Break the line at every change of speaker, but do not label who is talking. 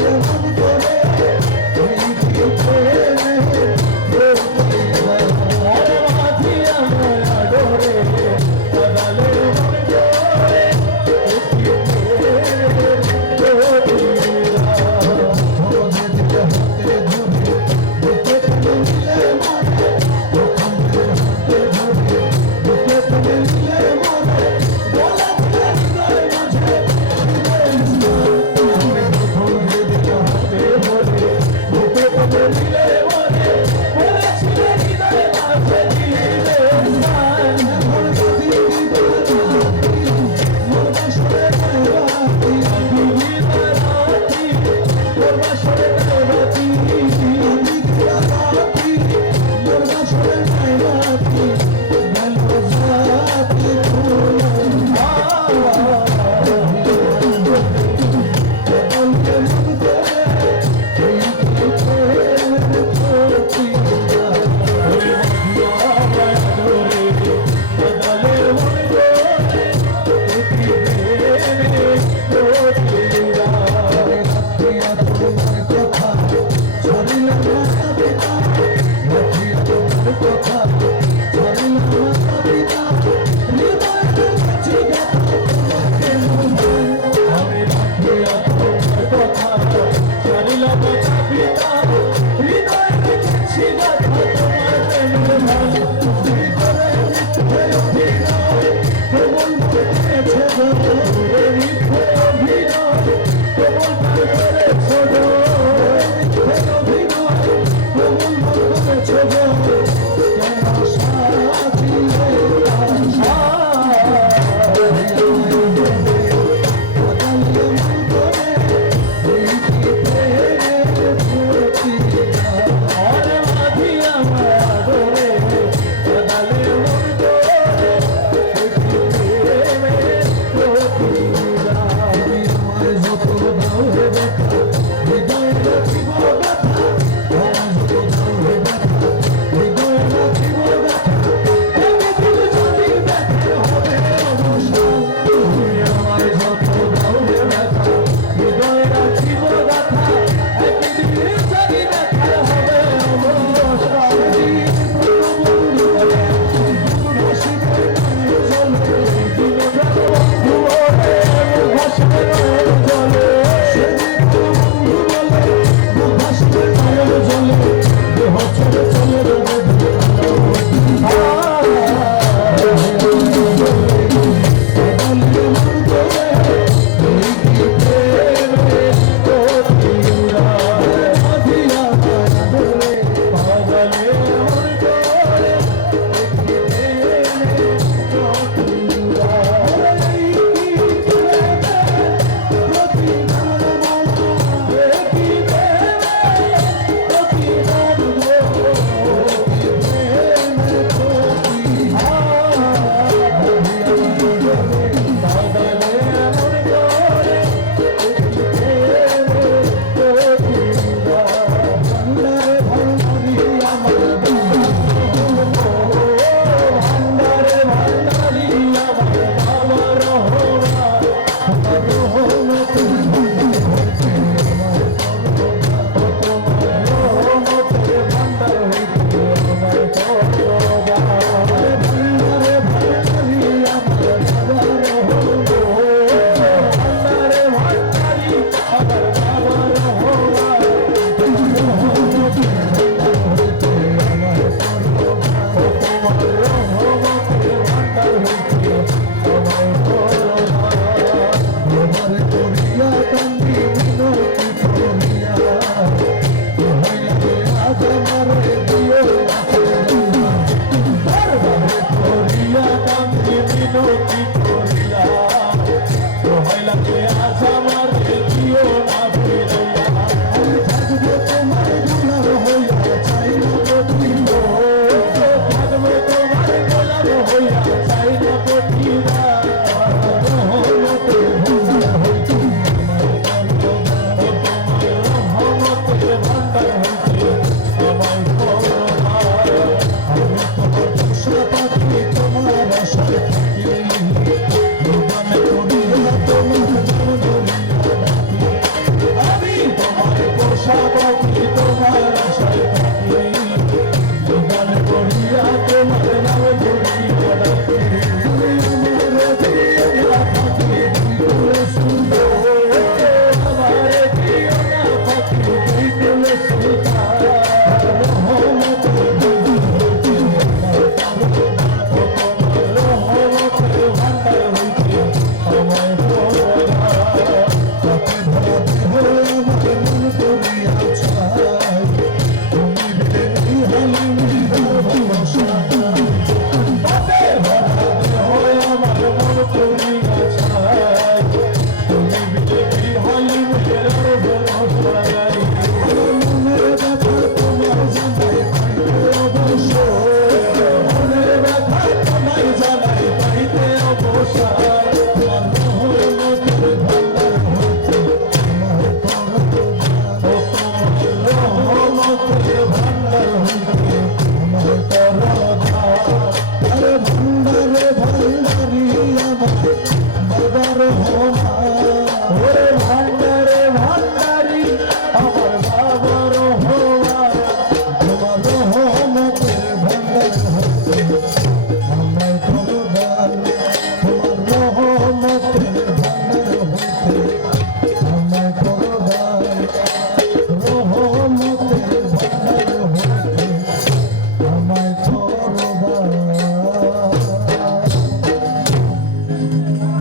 Yeah. people.